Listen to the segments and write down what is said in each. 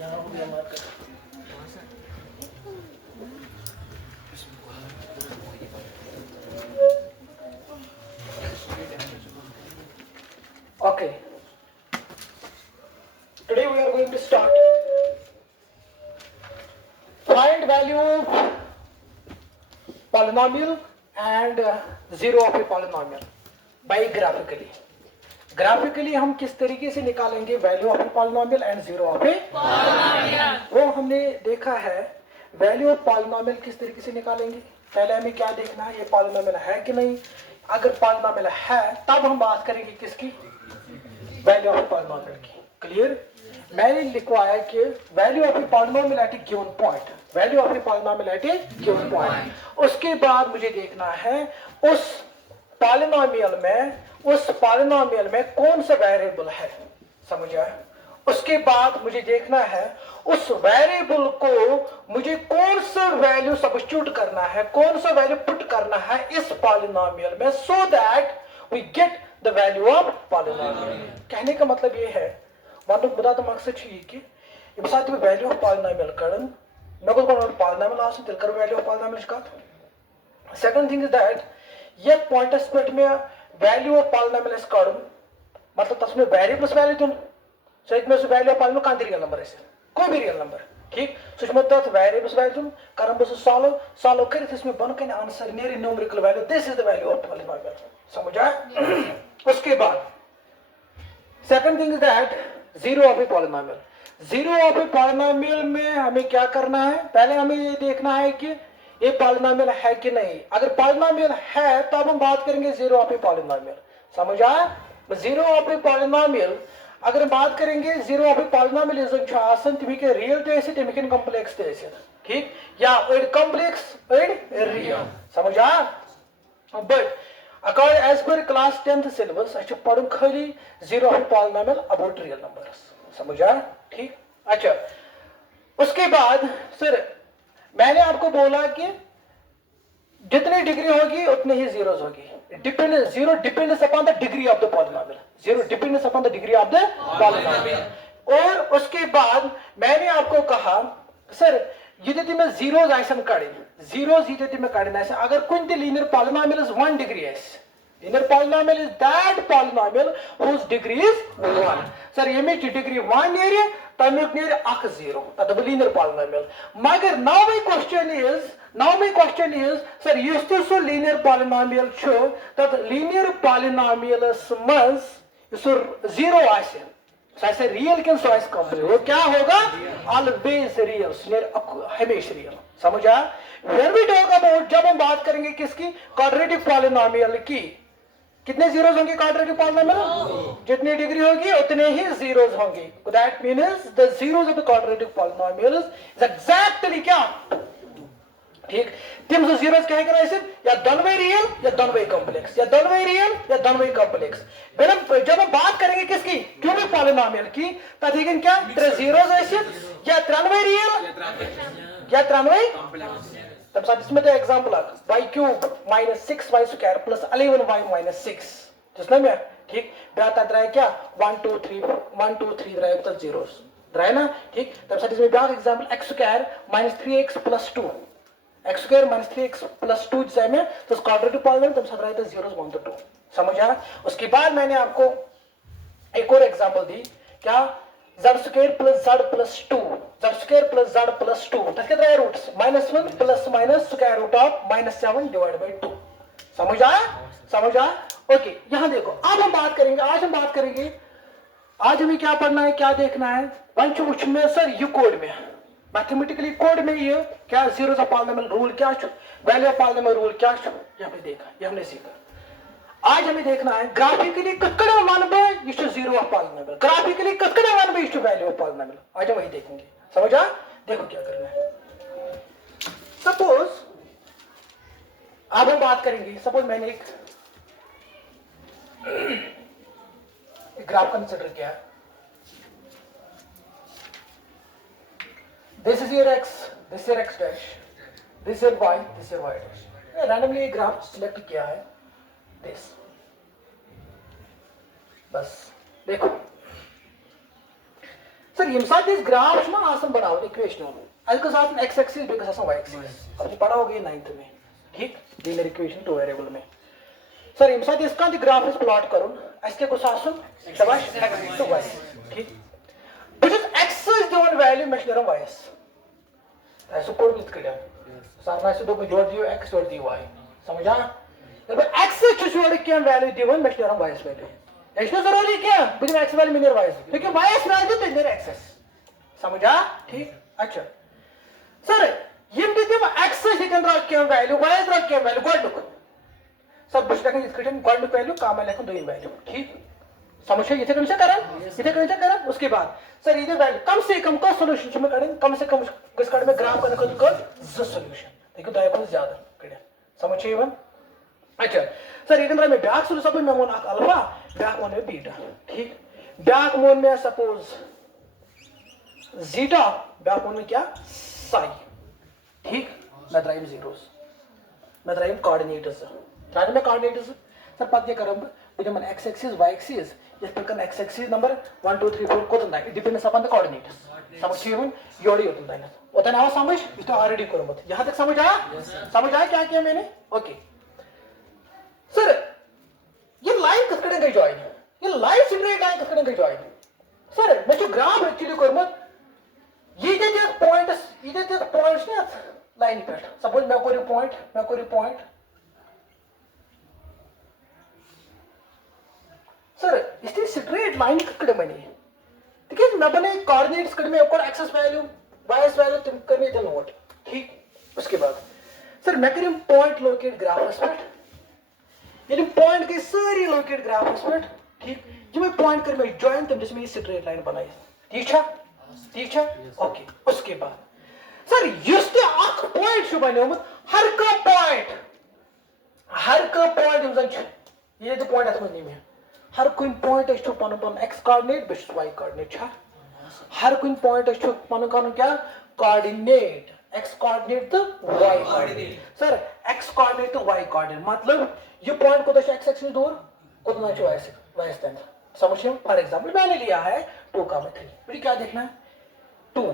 यहाँ हो गया marker. Okay. Today we are going to start find value of polynomial and zero of a polynomial by graphically. Graphically हम किस तरीके से निकालेंगे value of a polynomial and zero of a polynomial, वो हमने देखा है। वैल्यू ऑफ पॉलिनोमियल किस तरीके से निकालेंगे, पहले हमें क्या देखना है, ये पॉलिनोमियल है कि नहीं। अगर पॉलिनोमियल है तब हम बात करेंगे किसकी, वैल्यू ऑफ पॉलिनोमियल की। क्लियर। मैंने लिखवाया कि value of a polynomial at a given point, value of a polynomial at a given point. उसके बाद मुझे देखना है उस पॉलिनोमियल में कौन सा वेरिएबल है, समझ आया। उसके बाद मुझे देखना है उस वेरिएबल को मुझे कौन सा वैल्यू सब्स्टिट्यूट करना है, कौन सा वैल्यू पुट करना है इस पॉलिनोमियल में, so that we get the value of polynomial. कहने का मतलब ये है, वन बता तो मकसद ये कि ये साथ में वैल्यू ऑफ पॉलिनोमियल करन मैं को पॉलिनोमियल आसो तेल कर वैल्यू ऑफ पॉलिनोमियल का। सेकंड थिंग इज दैट ये पॉइंटस पेट में वैल्यू ऑफ पॉलिनोमियल इस कड़न मतलब तस्में वेरिएबल्स वैल्यू दुन सो एक में से value of polynomial Kanti real number है, कोई भी रियल नंबर, ठीक। सो इसमें तथ वेरिएबल्स वैल्यू दुन करम बस सॉल्व कर इसमें बन के answer near numerical value, this is the value of polynomial, समझ आया। उसके बाद second thing is that zero of a polynomial. Zero of a polynomial में हमें क्या करना है, पहले हमें ये देखना है कि ये पॉलिनोमियल है कि नहीं। अगर पॉलिनोमियल है तब हम बात करेंगे जीरो ऑफ ए पॉलिनोमियल, समझ आया। जीरो ऑफ ए पॉलिनोमियल अगर बात करेंगे zero of a polynomial is आसन तमिक रियल तो ऐसे तमिक कॉम्प्लेक्स तो ऐसे, ठीक, या एड कॉम्प्लेक्स एड रियल, समझ आया। But according as per class 10th syllabus अच्छा पढ़ूं खाली zero of a polynomial about real numbers, समझ आया, ठीक। अच्छा उसके बाद सर मैंने आपको बोला कि जितनी डिग्री होगी उतने ही जीरोस होगी। Zero depends upon the degree of the polynomial, zero depends upon the degree of the polynomial. और उसके बाद मैंने आपको कहा सर यदि में जीरोस आइसन काढे, जीरोस यदि में काढे ऐसे अगर कुन ते लीनियर पॉलिनोमियल इज 1 डिग्री है, linear polynomial is that polynomial whose degree is 1. Sir yemich degree 1 area tamuk near ak 0 that is linear polynomial. Magar now my question is sir used to so linear polynomial show that linear polynomial must so 0 आसे, so ऐसे real can so ऐसे कम वो क्या होगा always real, हमेशा real, समझ आया। When we talk about जब हम बात करेंगे किसकी quadratic polynomial की, कितने जीरोस होंगे क्वाड्रेटिक पॉलिनोमियल, जितनी डिग्री होगी उतने ही जीरोस होंगे। That means the zeros of the quadratic polynomial is exactly क्या, ठीक, तीन सौ जीरोस कहेंगे ना ऐसे, या दोनों रियल या दोनों कॉम्प्लेक्स, या दोनों रियल या दोनों कॉम्प्लेक्स। जब हम बात करेंगे किसकी क्यूबिक पॉलिनोमियल की तब देखेंगे क्या तेरे जीरोस ऐसे या 93 रियल या 93 कॉम्प्लेक्स। तब साथ इसमें तो एग्जांपल आ y cube minus 6y square plus 11y minus 6 जिसने में, ठीक, ब्याता रहा है क्या 1 2 3 रहा है तब जीरोस रहा है ना, ठीक। तब साथ इसमें back example x square minus 3x plus 2, x square minus 3x plus 2 जिसमें में तो क्वाड्रेटिक पॉलिनोमियल तब साथ रहा है जीरोस 1 to 2, समझ आया। उसके बाद मैंने आपको एक और एग्जांपल दी क्या z square plus z plus 2, z square plus z plus 2 कितने रहे roots -1 plus minus square root of -7 divide by 2, समझ आया। ओके यहां देखो अब हम बात करेंगे, आज हमें क्या पढ़ना है, क्या देखना है पंच उच्च में सर ये कोड में मैथमेटिकली कोड में ये क्या जीरो ऑफ पॉलिनोमियल रूल क्या वैल्यू ऑफ पॉलिनोमियल रूल क्या यहाँ पे देखा, ये हमने सीखा। आज हमें देखना है ग्राफिकली ककड़ा वन बाय इस जीरो ऑफ पॉलिनोमियल, ग्राफिकली ककड़ा वन बाय इस वैल्यू ऑफ पॉलिनोमियल, आज हम वही देखेंगे, समझ आ। देखो क्या करना है, सपोज अब हम बात करेंगे, सपोज मैंने एक ग्राफ कंसीडर किया, this is your x, this is your x dash, this is your y, this is your y dash. Randomly एक ग्राफ सिलेक्ट किया है दिस, बस देखो सर यम साथ इस ग्राफ ना आसान बनाओ इक्वेशन अगर साथ एक्स एक्सिस बेकस आसान वाई एक्सिस अब पढ़ा होगे 9th में ठीक लीनियर इक्वेशन टू वेरिएबल में सर यम साथ इसका ग्राफ इस प्लॉट करूं इसके को आसान शाबाश एक्स टू वाई ठीक बट एक्सिस दिवन वैल्यू मे वाई ऐसे कोड लिख कर सर ना दो जोड़ दियो एक्स जोड़ दियो वाई समझा जब एक्सिस जोड़ के वैल्यू दिवन मे वाई वैल्यू ऐसा जरूरी क्या बिन एक्स वैल्यू मिनर वाई क्योंकि वाई वैल्यू तो मिनर एक्सेस समझा ठीक अच्छा सर यम दिम एक्सेस इतन रख के वैल्यू वाई रख के वैल्यू गोल्ड सर बस लेकिन इस कठिन गोल्ड वैल्यू काम लेकिन दो वैल्यू ठीक समझे इथे कम से करन उसके बाद सर इधर वैल्यू कम से कम का सॉल्यूशन में करें कम से कम किस कार्ड में ग्राफ करने को ज सॉल्यूशन देखो दया को ज्यादा कड़े समझे वन अच्छा सर इधर में ब्याक सुन सब में मोन अल्फा ब्याक मोन में बीटा ठीक ब्याक मोन में सपोज जीटा ब्याक मोन में क्या साई ठीक मैं ड्राइव जीरोस मैं ड्राइव कोऑर्डिनेटर्स ड्राइव में कोऑर्डिनेटर्स सर पद ये करम बिना मन एक्स एक्सिस वाई एक्सिस इस प्रकार एक्स एक्सिस नंबर 1 2 3 4 को तो it depends upon the coordinators समझिए वन योड़ी होता है ना होता ना समझ इस तो ऑलरेडी करो मत यहां तक समझ आया क्या किया मैंने ओके सर ये लाइन किस कड़े गई जॉइन ये लाइन स्ट्रेट लाइन किस कड़े गई जॉइन सर मैं जो ग्राफ एक्चुअली करमत ये जे पॉइंट्स ने लाइन पे सपोज मैं कोई पॉइंट सर इसकी स्ट्रेट लाइन किस कड़े बनी ठीक है मैं बने कोऑर्डिनेट्स कड़े में और एक्सेस वैल्यू वाई वैल्यू तुम करने द नोट ठीक उसके बाद सर मैं करीं पॉइंट लोकेट ग्राफ पर यानी पॉइंट के सारी लोकेट ग्राफ पर ठीक जो मैं पॉइंट कर मैं जॉइन तुम जिसमें स्ट्रेट लाइन बनाई ठीक है ओके उसके बाद सर युस्ते अख पॉइंट छु बनेमुत हर का पॉइंट यम जन ये तो पॉइंट अस नहीं में हर कोई पॉइंट छु पन पन एक्स कोऑर्डिनेट बेस वाई कोऑर्डिनेट छा हर कोई पॉइंट छु पन कन क्या कोऑर्डिनेट एक्स कोऑर्डिनेट तो y coordinate sir x coordinate तो वाई कोऑर्डिनेट मतलब ये पॉइंट को तो एक्स एक्सिस दूर को तो ना छु वाई स्टैंड समझिए फॉर एग्जांपल मैंने लिया है 2 का में 3 मुझे क्या देखना है 2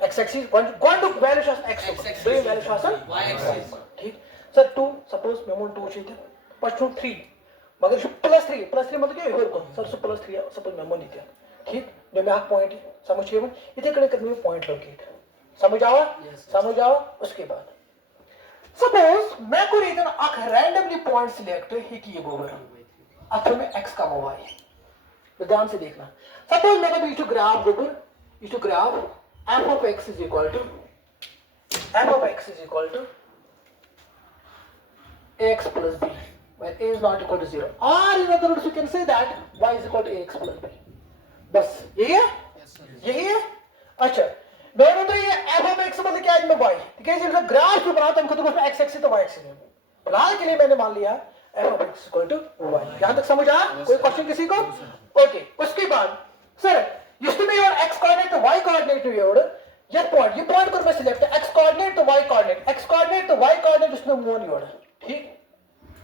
x axis one two value शासन एक्स दो वैल्यू शासन वाई एक्सिस ठीक सर 2 सपोज मेमोन 2 चाहिए पछू 3 मगर +3 मतलब क्या है को सर +3 सपोज मेमोन नहीं था ठीक जो मैं आप पॉइंट समझिए वो इतने कड़े करने पॉइंट लोकेट समझ आवा उसके बाद सपोज मैं कोई इधर अख रैंडमली पॉइंट सिलेक्ट ही किए गोबर अथवा में x का y तो ध्यान से देखना सपोज मेरे को इशू ग्राफ गोबर issue graph f of x is equal to ax plus b where a is not equal to 0 or in other words you can say that y is equal to ax plus b बस यही है अच्छा दोनों तो ये f of x मतलब क्या है में y ठीक है जब ग्राफ जो बनाता हम खुद को x एक्सिस तो y एक्सिस फिलहाल के लिए मैंने मान लिया f of x equal to y यहां तक समझ आया कोई क्वेश्चन किसी को ओके उसके बाद sir used to be your x coordinate to y coordinate to your ये पॉइंट कर मैं select x coordinate to y coordinate उसमें मूव योर ठीक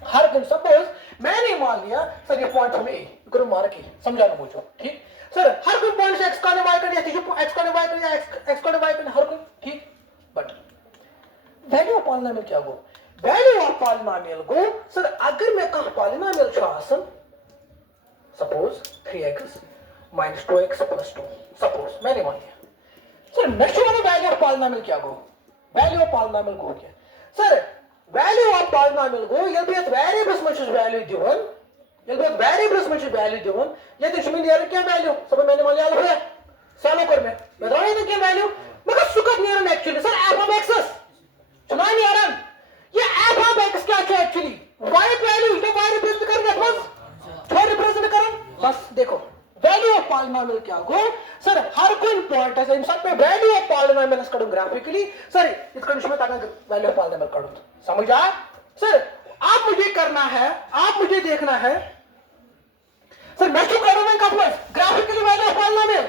हर दिन सपोज मैंने मान लिया सर ये पॉइंट हमें a करो मार के समझाना मुझे ठीक सर हर कोई पॉइंट से x coordinate y coordinate या x coordinate y coordinate x coordinate y coordinate हर कोई ठीक बट वैल्यू ऑफ पॉलिनोमियल क्या हो वैल्यू ऑफ पॉलिनोमियल को सर अगर मैं कहा पॉलिनोमियल छ आसन suppose 3x minus 2x plus 2 suppose मैंने मान लिया सर नेक्स्ट वाला वैल्यू ऑफ पॉलिनोमियल क्या हो वैल्यू ऑफ पॉलिनोमियल को क्या सर वैल्यू ऑफ पॉलिनोमियल को यदि यत वेरिएबल्स में वैल्यू दिवन यदि यत वेरिएबल्स में वैल्यू दिवन यदि शुमिन यार क्या वैल्यू सब मैंने मान लिया अल्फा सॉल्व कर मैं राइट ना क्या वैल्यू मगर सुकत नियरन actually sir f of x सुना नहीं आ रहा ये f of x क्या है एक्चुअली y वैल्यू इसे y रिप्रेजेंट करना बस थोड़ा रिप्रेजेंट करन बस देखो वैल्यू ऑफ पॉलिनोमियल क्या हो सर हर कोई पॉइंट है इन सब पे वैल्यू ऑफ पॉलिनोमियल करूं ग्राफिकली सर इस कंडीशन में ताकि वैल्यू ऑफ पॉलिनोमियल करूं समझ आया सर आप मुझे करना है आप मुझे देखना है सर मैं क्यों करूं मैं कपलस ग्राफिकली वैल्यू ऑफ पॉलिनोमियल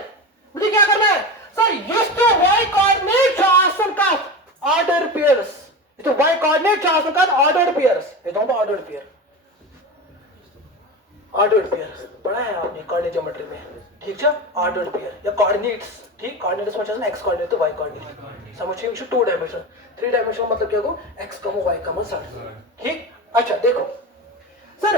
मुझे क्या करना है sir used to y coordinate जो आसन का ऑर्डर पेयर्स ये तो y कोऑर्डिनेट जो आसन का ऑर्डर्ड पेयर्स ये दोनों ऑर्डर्ड पेयर ऑर्डर्ड पेयर पढ़ा है आपने कोऑर्डिनेट ज्योमेट्री में, ठीक है? ऑर्डर्ड पेयर या कोऑर्डिनेट्स, ठीक? कोऑर्डिनेट्स में एक्स कोऑर्डिनेट तो वाई कोऑर्डिनेट समझिए, ये 2 डायमेंशन 3 डायमेंशन मतलब क्या हो, x, y, z, ठीक? अच्छा देखो सर,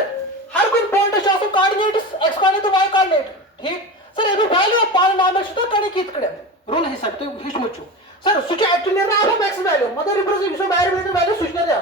हर कोई पॉइंट है कोऑर्डिनेट्स x कोऑर्डिनेट तो y कोऑर्डिनेट, ठीक? सर ये वैल्यू ऑफ पॉलिनॉमियल शुद्ध कने कित कड़े रूल है सब तो हिच मुचो सर सुच एक्चुअली रहा है x वैल्यू मतलब रिप्रेजेंट जो वेरिएबल वैल्यू सुच ने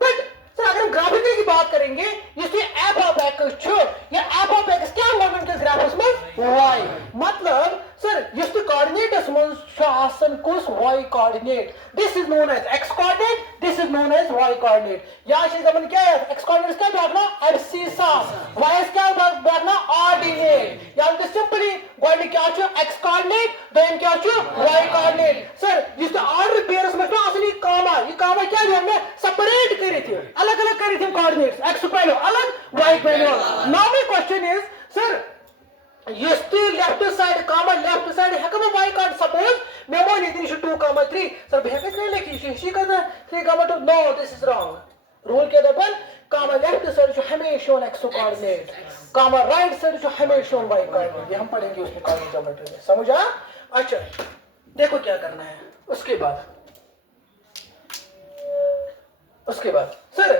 बट सर अगर हम ग्राफिकली की बात करेंगे, इसलिए f ऑफ x छो ये f ऑफ x क्या मोमेंट के ग्राफिक्स में y मतलब सर ये तो कोऑर्डिनेट्स में शासन कोस y coordinate, this is known as x coordinate, this is known as y coordinate. या चीज अपन क्या है, x कोऑर्डिनेट क्या बैठना abscissa, y क्या बैठना ऑर्डिनेट, या तो सिंपली गोल्ड क्या छो x कोऑर्डिनेट देन क्या छो y कोऑर्डिनेट। सर ये तो ऑर्डर पेयर्स में तो असली कामा, ये कामा क्या है हमने सेपरेट करी थी, अलग अलग करी थी कोऑर्डिनेट्स, x पहले अलग y पहले अलग। Now my question is sir ये still left side comma left side है कब y का suppose मेमोरी इतनी 2 comma 3 सर भेकत नहीं लिखी शी का 3 comma 2 no this is wrong. Rule क्या था comma left side जो हमेशा x coordinate comma right side जो हमेशा y कोऑर्डिनेट, ये हम पढ़ेंगे उसमें कोऑर्डिनेट ज्योमेट्री में, समझा? अच्छा देखो क्या करना है उसके बाद सर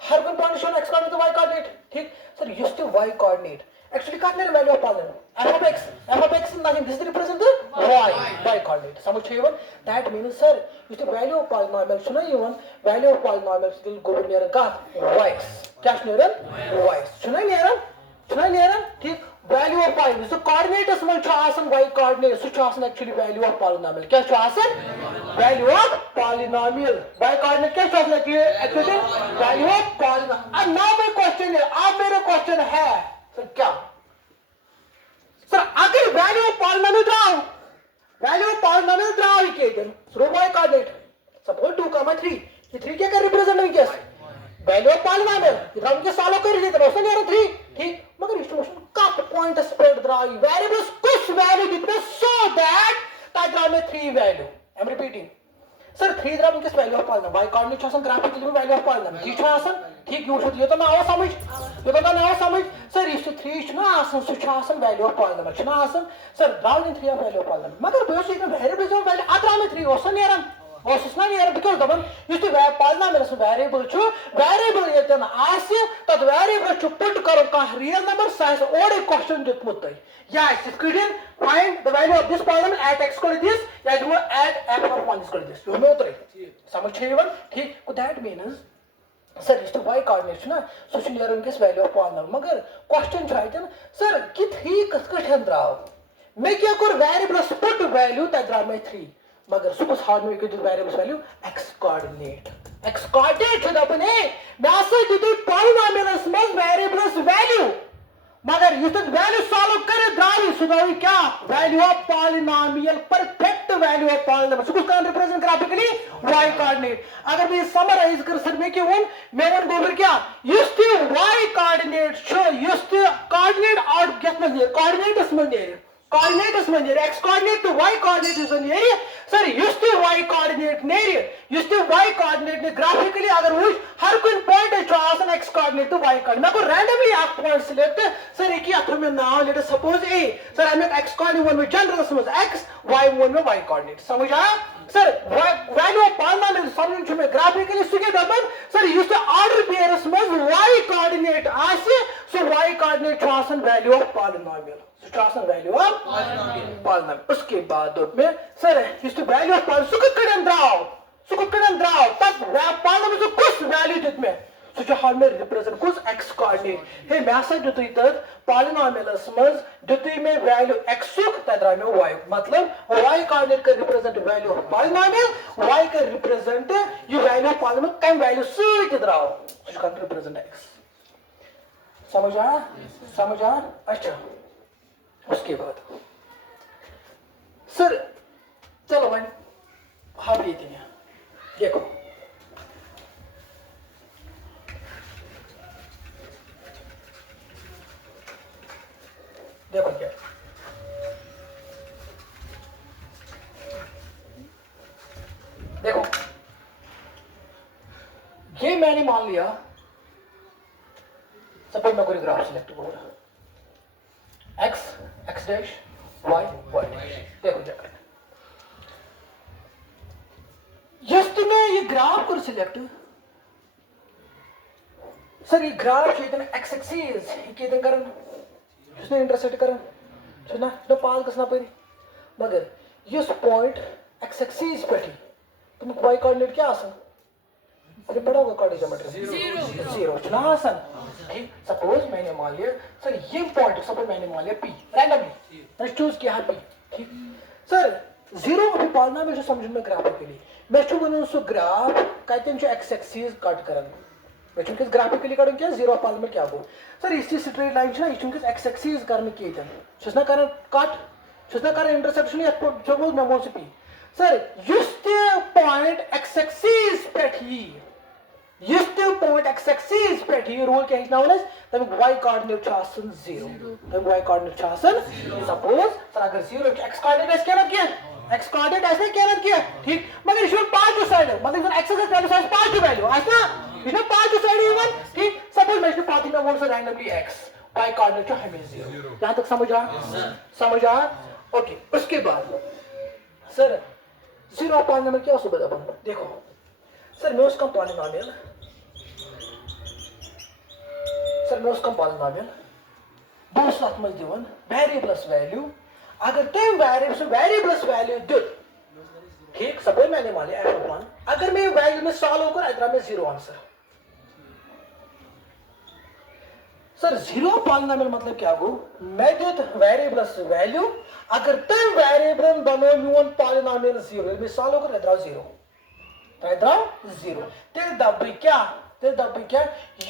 हर कोई पॉइंट शो x कोऑर्डिनेट तो y कोऑर्डिनेट, ठीक? Sir use to y coordinate actually can't never value of polynomial f of x is nothing, this is represent the y coordinate समझ even that means sir if the value of polynomial सुना even value of polynomial will go near का y क्या near y सुना नहीं यार ठीक value of pi so coordinate is मन आसन y coordinate सो आसन actually value of polynomial क्या आसन value of polynomial y coordinate क्या आसन actually value of polynomial। अब now my question है, अब मेरा question है क्या सर अगर value of polynomial draw equation so y coordinate suppose 2 3 ये 3 क्या कर रिप्रेजेंट नहीं किया वैल्यू ऑफ पॉलिनोमियल हम के सॉल्व कर लेते हैं उसने यार 3 ठीक मगर इंस्ट्रूमेंट का पॉइंट स्प्रेड ड्राउ वेरिएबल्स कुछ वैल्यू कितने सो दैट दैट में 3 value I am repeating sir 3 द्रा किस value of polynomial y coordinate छसन ग्राफिकली में वैल्यू ऑफ पॉलिनोमियल ठीक छसन ठीक ये तो ना आओ समझ सर इस 3 ना आसन सु छसन वैल्यू ऑफ पॉलिनोमियल छना आसन sir draw in 3 value of polynomial मगर बेस एक वेरिएबल जो वैल्यू अत्रा में 3 ओसन नेरन ओसना नेरन बिकॉज़ दबन इस पॉलिनोमियल सु वेरिएबल छु वेरिएबल ये तना आसे तद वेरिएबल छु पुट करो का रियल नंबर साइज और एक क्वेश्चन दितमुत तय या screen find the value of this polynomial at x equal to this या जो at f of 1 is equal to this जो में उतरे समझ छेवन ठीक तो दैट मींस सर इस तो y कोऑर्डिनेट ना सो छु नियर उनके वैल्यू ऑफ पॉलिनोमियल मगर क्वेश्चन छाइतन सर कि 3 कठन द्राव मैं क्या कर वेरिएबल पुट वैल्यू त द्रा में 3 मगर सुबह हार्ड में के वेरिएबल वैल्यू x कोऑर्डिनेट छु दपने मैसे दु पॉलिनोमियल में वेरिएबल्स वैल्यू मगर ये तो वैल्यू सॉल्व करे द्रावी सुधारी क्या value of polynomial perfect value of polynomial so कुछ रिप्रेजेंट ग्राफिकली y कोऑर्डिनेट अगर मैं समराइज कर सर मैं क्यों मैं वन गोबर क्या just y coordinate show just coordinate और गेट में कोऑर्डिनेट्स में दे x कोऑर्डिनेट तो y coordinate is in area sir just y coordinate ने युस्ट y कोऑर्डिनेट ने ग्राफिकली अगर वो हर कोई पॉइंट है आसन x कोऑर्डिनेट तो y कोऑर्डिनेट मैं को रैंडमली एक पॉइंट सिलेक्ट सर एक ही अथर में now let us suppose a sir I make x coordinate one में जनरल समझ x y वन में y कोऑर्डिनेट समझ आया सर वैल्यू ऑफ पॉलिनोमियल समझ में ग्राफिकली सुके दबन सर युस्ट ऑर्डर पेयर्स में y कोऑर्डिनेट आसे सो y कोऑर्डिनेट आसन value of polynomial so value of polynomial उसके बाद में सर इस वैल्यू ऑफ पॉलिनोमियल सुकड़न द्राव तब पॉलिनोमियल जो कुछ वैल्यू दित में सो हाउ में रिप्रेजेंट कुछ x कोऑर्डिनेट हे मैं से दितई तक पॉलिनोमियल्स में दितई में वैल्यू x सुक तद्रा में y मतलब y कोऑर्डिनेट का represent value of polynomial y का रिप्रेजेंट ये value of polynomial come value सुक द्राव सो का रिप्रेजेंट x समझा अच्छा उसके बाद सर चलो वन हाँ भी थी देखो क्या देखो ये मैंने मान लिया सपोज मैं कोई ग्राफ सिलेक्ट करूंगा, x x dash y y dash. देखो क्या करना, जस्ट मैं ये ग्राफ कर सिलेक्ट सर, ये ग्राफ x एक्सिस ये कर इंटरसेक्ट कर पास गना पे, मगर इस पॉइंट x एक्सिस पे तुम y कोऑर्डिनेट क्या आसन अरे पढ़ा होगा कोऑर्डिनेट ज्योमेट्री जीरो चुना आसन। ठीक, सपोज मैंने मान लिया सर ये पॉइंट, सपोज मैंने मान लिया p रैंडमली, मैंने चूज किया है p। ठीक सर, जीरो अभी पालना में समझ में ग्राफ के लिए मैं वन सो ग्राफ कहते हैं x एक्सिस कट करन मैं चूंकि ग्राफिकली करूं क्या जीरो पाल में क्या गो सर इसी स्ट्रेट लाइन छ चूंकि x एक्सिस करने की छना कर कट छना कर इंटरसेक्शन या सपोज मैं मोस p sir use point x axis पे ही युस पॉइंट x एक्सिस पे ही रूल क्या है ना तब y कोऑर्डिनेट छ आसन 0 तब y कोऑर्डिनेट छ आसन सपोज सर अगर 0 x कोऑर्डिनेट क्या ना किया x कोऑर्डिनेट ऐसे क्या ना किया। ठीक, मगर इसमें पांच साइड मतलब x एक्सिस वैल्यू साइड पांच वैल्यू आसना इसमें पांच साइड इवन। ठीक, सपोज मैं इसमें पांच में बोल से रैंडमली x y कोऑर्डिनेट हमें 0, यहां तक समझ आ ओके। उसके बाद सर जीरो पॉलिनोमियल क्या सुबह अपन देखो सर मैं उसका पॉलिनोमियल दो साथ में दिवन वेरिएबल्स वैल्यू अगर ते वेरिएबल्स वैल्यू दे। ठीक, सपोज मैंने मान लिया f1 अगर मैं वैल्यू में सॉल्व कर इतना में 0 आंसर। सर जीरो पॉलिनोमियल मतलब क्या गो मैं देत वेरिएबल्स वैल्यू अगर तम वेरिएबल बनो न्यून पॉलिनोमियल 0 में सॉल्व कर इतना 0 तेरे दबी क्या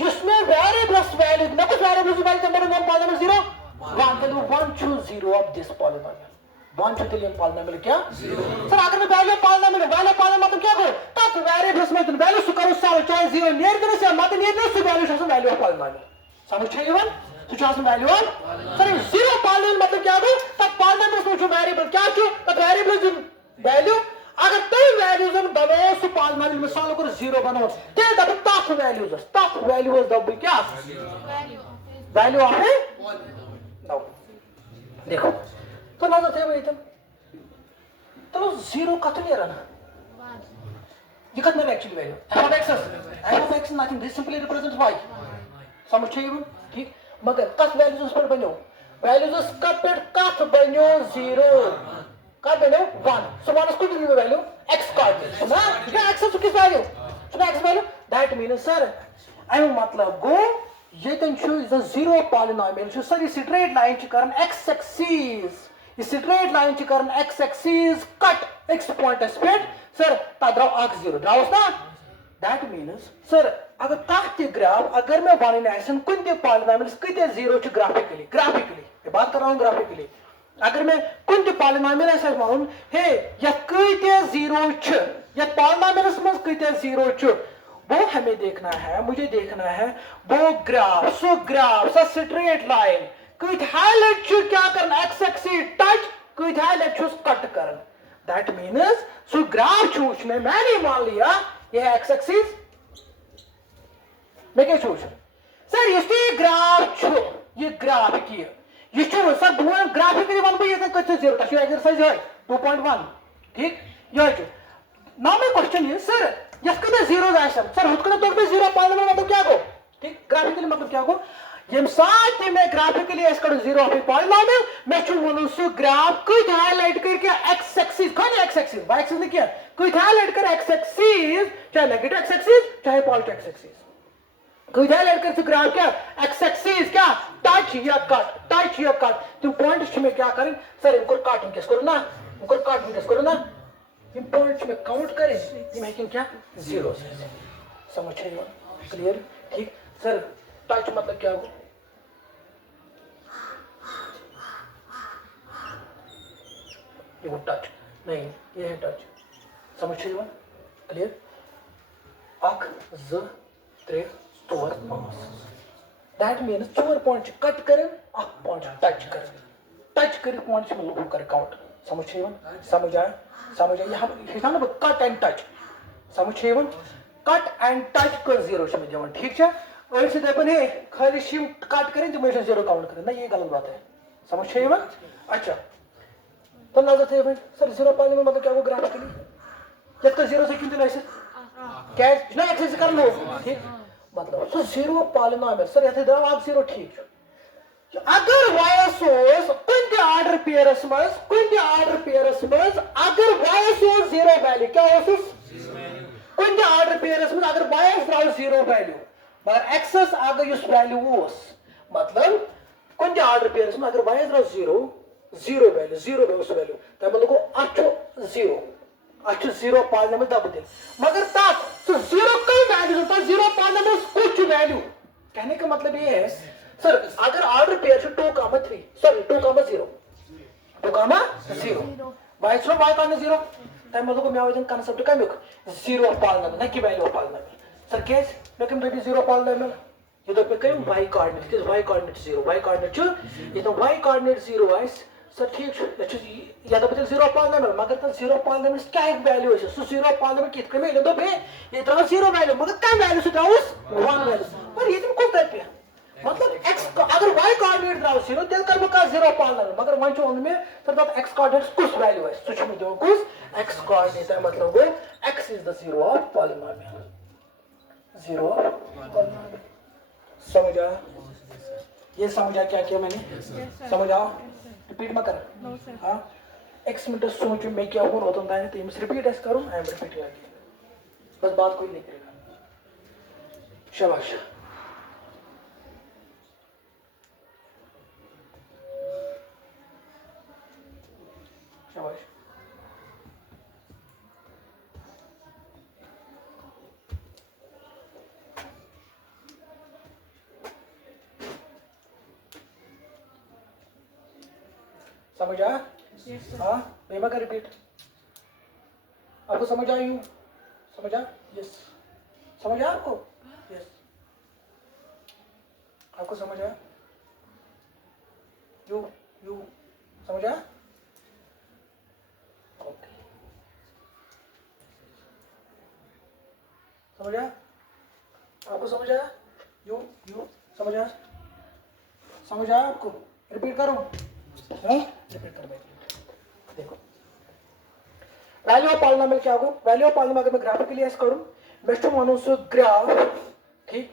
इसमें वेरिएबल्स वैल्यू ना कुछ वेरिएबल्स वैल्यू तो मेरे पॉलिनोमियल 0 1 तो 1 choose 0 of this polynomial 1 to the polynomial क्या 0। सर अगर मैं वैल्यू पॉलिनोमियल मतलब क्या करो तब वेरिएबल्स में वैल्यू सु करो सारे चाहे 0 नियर देने से मत नियर देने से वैल्यू से वैल्यू ऑफ पॉलिनोमियल समझ चाहिए वन सुचास value of sir zero polynomial मतलब क्या हो तब पॉलिनोमियल में जो वेरिएबल क्या हो तब वेरिएबल वैल्यू अगर तय वैल्यूज बनो सु पॉलिनोमियल में सॉल्व करो 0 बनो ते तब टॉप वैल्यूज दब क्या वैल्यू ऑफ है नो देखो तो नजर थे भाई तो 0 कत नहीं रहना ये कत में actually value f of x nothing this simply represents y समझ चाहिए। ठीक, मगर कस वैल्यूज पर बनो वैल्यूज कत बनो 0 कत बनो 1 सो 1 को दी वैल्यू x कोऑर्डिनेट ना क्या x तो किस वैल्यू सुना x value that means sir I मतलब गो ये तन छु इज अ जीरो पॉलिनोमियल छु सर इस स्ट्रेट लाइन च करन x एक्सिस इस स्ट्रेट लाइन च करन x axis cut x point स्पेट सर ता द्राव आख 0 द्रावस ना दैट मींस सर अगर काट ग्राफ अगर मैं वन ऐसा कुन ते पॉलिनोमियल्स किते 0 च ग्राफिकली ये बात कर रहा हूं ग्राफिकली अगर मैं कुन ते पॉलिनोमियल ऐसा मानूं हे या किते 0 च या पॉलिनोमियल्स में किते 0 च वो हमें देखना है मुझे देखना है वो ग्राफ सो स्ट्रेट लाइन कित हाइलाइट च क्या करना x एक्सिस टच कित हाइलाइट च कट करन that means so graph choose में मैंने मान लिया ये x एक्सिस मैं क्या चूज सर ये ग्राफ छो ये ग्राफ की ये छो सर बुआ ग्राफिकली वन पे ये कच्चे 0 टच एक्सरसाइज है 2.1 ठीक ये छो नाउ मैं क्वेश्चन ये सर यस्कने 0 जायसम सर हुतकने तो पे 0 पॉलिनोमियल मतलब क्या गो ठीक ग्राफिकली मतलब क्या गो यम साथ में ग्राफिकली एस करो 0 ऑफ पॉलिनोमियल मैं छु वनु सु ग्राफ को हाइलाइट करके x एक्सिस कौन x एक्सिस y एक्सिस ने किया कोई हाइलाइट कर x एक्सिस चाहे नेगेटिव x एक्सिस चाहे पॉजिटिव x एक्सिस कोई हाइलाइट कर ग्राफ क्या x एक्सिस क्या टच या कट तुम पॉइंट्स में क्या करें सर इनको काटूं किस करो ना इन पॉइंट्स में काउंट करें ये मैं क्या 0 समझ रहे हो क्लियर। ठीक सर टच मतलब क्या हो ये वो टच नहीं ये है टच समझ रहे हो क्लियर अक ज 3 4 5 दैट मींस 4 पॉइंट कट करें अक पॉइंट टच करें पॉइंट्स में लोगों कर काउंट समझ रहे हो समझ आया हम कट एंड टच समझ रहे हो कट एंड टच को 0 से में जवन ठीक है और से दपन है खाली शिम कट करें तो मुझे जीरो काउंट करें ना, ये गलत बात है, समझ चाहिए बात। अच्छा तो नजर थे भाई सर जीरो पाने में मतलब क्या वो ग्राफिकली जब तक जीरो से क्यों दिला इसे क्या ना एक्सेस कर लो ठीक मतलब सो जीरो पॉलिनोमियल सर यथे दाव आप जीरो ठीक अगर वायस ओस कुछ ऑर्डर पेयरस मज अगर वायस ओस जीरो वैल्यू क्या ओस कुछ ऑर्डर पेयरस मज अगर वायस द्राव जीरो वैल्यू मगर एक्सेस अगर इस वैल्यू ओस मतलब कुछ ऑर्डर पेयरस मज अगर वायस द्राव जीरो वैल्यू तब मतलब अच्छो जीरो पॉलिनोमियल दब दे मगर तब तो जीरो कई वैल्यू होता है, जीरो पॉलिनोमियल कुछ वैल्यू कहने का मतलब ये है सर अगर ऑर्डर पेयर से 2,3 सॉरी 2,0 वाई छो वाई कॉर्नर 0 तब मतलब मैं आवेदन कांसेप्ट का मुक जीरो पॉलिनोमियल ना कि वैल्यू पॉलिनोमियल सर केस लेकिन बेबी जीरो पॉलिनोमियल ये तो पे कहीं वाई कोऑर्डिनेट किस वाई कोऑर्डिनेट 0 वाई कोऑर्डिनेट छ ये तो वाई कोऑर्डिनेट 0 आइस सर ठीक छ या तो बदल जीरो पॉलिनोमियल मगर तो जीरो पॉलिनोमियल क्या एक वैल्यू है सो जीरो पॉलिनोमियल कित कमे ले दो बे ये तो जीरो वैल्यू मगर क्या वैल्यू से दाउस 1 वैल्यू पर ये तुम को करते हैं मतलब x अगर y कोऑर्डिनेट द्राव 0 तेल कर मका 0 पालन मगर वन चोन में सर दैट x कोऑर्डिनेट कुछ वैल्यू है सुच में दो कुछ x कोऑर्डिनेट है मतलब वो x is the 0 of polynomial 0 polynomial समझा ये समझा क्या किया मैंने समझ आओ रिपीट मत कर हां x मिनट सोच में क्या हो रहा होता है तो मैं रिपीट ऐसे करूं आई एम रिपीटिंग अगेन बस बात कोई नहीं करेगा शाबाश शाबाश समझ आया हाँ बेमा का रिपीट आपको समझ आई हूँ समझ आ यस समझ आया आपको यस आपको समझ आया यू समझ आया ओके समझ आया आपको समझ आया यू समझ आया आपको रिपीट करो हाँ रिपीट कर बैठिए देखो वैल्यू ऑफ पॉलिनोमियल क्या होगा वैल्यू ऑफ पॉलिनोमियल अगर मैं ग्राफिकली ऐसे करूं मैं तो मानो सो ग्राफ ठीक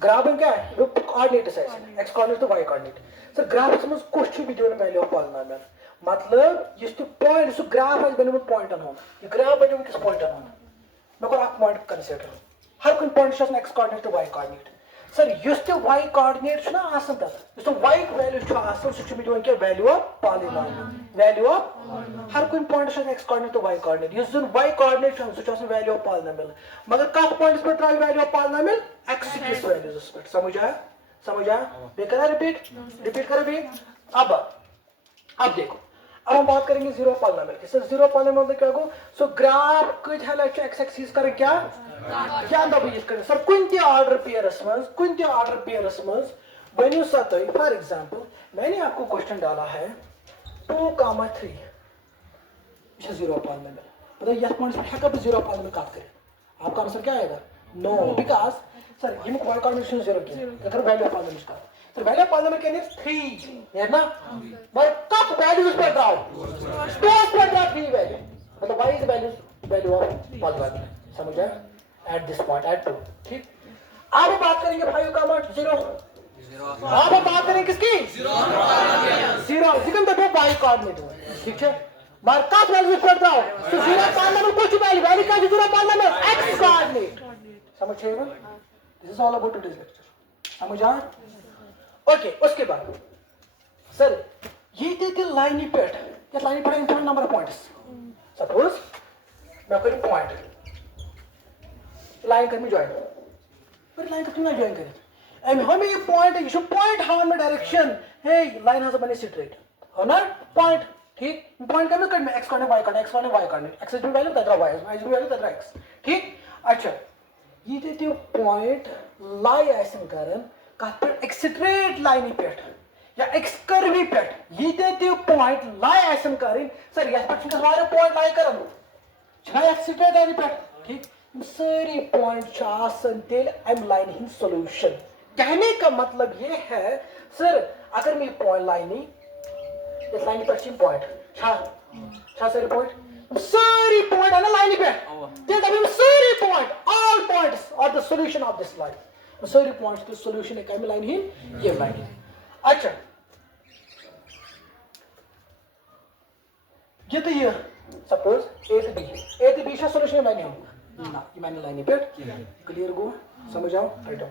ग्राफ में क्या है वो कोऑर्डिनेट है एक्स कोऑर्डिनेट तो वाई कोऑर्डिनेट सर ग्राफ समझ क्वेश्चन भी जो वैल्यू ऑफ पॉलिनोमियल मतलब ये तो पॉइंट सो ग्राफ है बने पॉइंट ऑन होना ये ग्राफ बने किस पॉइंट ऑन होना मैं को आप पॉइंट कंसीडर हर कोई पॉइंट है एक्स कोऑर्डिनेट तो वाई कोऑर्डिनेट सर युस तो y कोऑर्डिनेट ना आसन तक युस तो y वैल्यू छ आसन सु छ मिजोन के value of polynomial value of her कोई पॉइंट छ x कोऑर्डिनेट तो y coordinate use zone y coordinate छ सु छ वैल्यू ऑफ पॉलिनोमियल मगर कट पॉइंट्स पर try value of polynomial x की वैल्यूज पर समझ आया बेकर रिपीट कर भी अब देखो अब हम बात करेंगे जीरो पॉलिनोमियल की सर जीरो पॉलिनोमियल मतलब क्या हो सो ग्राफ कुछ है x एक्सिस कर क्या दब कर सर कुछ ऑर्डर पेयरस मज बनो सा तुम फॉर एग्जांपल मैंने आपको क्वेश्चन डाला है 2,3 जीरो पॉलिनोमियल मतलब यह पॉइंट्स पे हेका जीरो पॉलिनोमियल कट करें आपका आंसर क्या आएगा नो बिकॉज़ सर ये y कोऑर्डिनेट जीरो की अगर वैल्यू पॉलिनोमियल का तो वैल्यू पॉलिनोमियल के लिए 3 है ना पर कब वैल्यूज पर ड्रॉ स्पेस पर ड्रॉ 3 वैल्यू मतलब y is value of polynomial समझ आया at this point at 2 ठीक अब हम बात करेंगे 5,0 अब हम बात करेंगे किसकी जीरो जिकन तो y कोऑर्डिनेट ठीक है मार्कअप वैल्यू पर जाओ तो जीरो पॉलिनोमियल कुछ वैल्यू का जीरो पॉलिनोमियल x कोऑर्डिनेट समझ रहे हो this is all about today's lecture समझ आ ओके उसके बाद सर ये देते लाइन पे या लाइन पर internal number of points suppose मैं कोई पॉइंट लाइन कर में ज्वाइन पर लाइन कर में ज्वाइन करें एंड हमें ये पॉइंट हाउ में डायरेक्शन हे लाइन हैज बने स्ट्रेट है ना पॉइंट ठीक पॉइंट करना कर में x coordinate y coordinate x coordinate y coordinate x is value तथा y y इज वैल्यू तथा x ठीक अच्छा ये देते पॉइंट लाई ऐसे करन का पर एक स्ट्रेट लाइन पे या x कर्व पे ये देते पॉइंट लाई ऐसे करें सर यह पर वाले पॉइंट लाई करन छना x स्ट्रेट लाइन पे ठीक सारी पॉइंट तेल अम लाइन हिंद सोल्यूशन। कहने का मतलब ये है सर अगर मैं पॉइंट लाइन इस लाइन पर पॉइंट सारी पॉइंट सारी पॉइंट है ना लाइन पे तेल सारी point all points are the solution of this line सारी पॉइंट्स द सॉल्यूशन है कम लाइन हिंद ये लाइन। अच्छा ये तो ये सपोज ए तो बी सॉल्यूशन लाइन ना ये मैंने लाइन पे क्लियर गो समझ आओ राइट।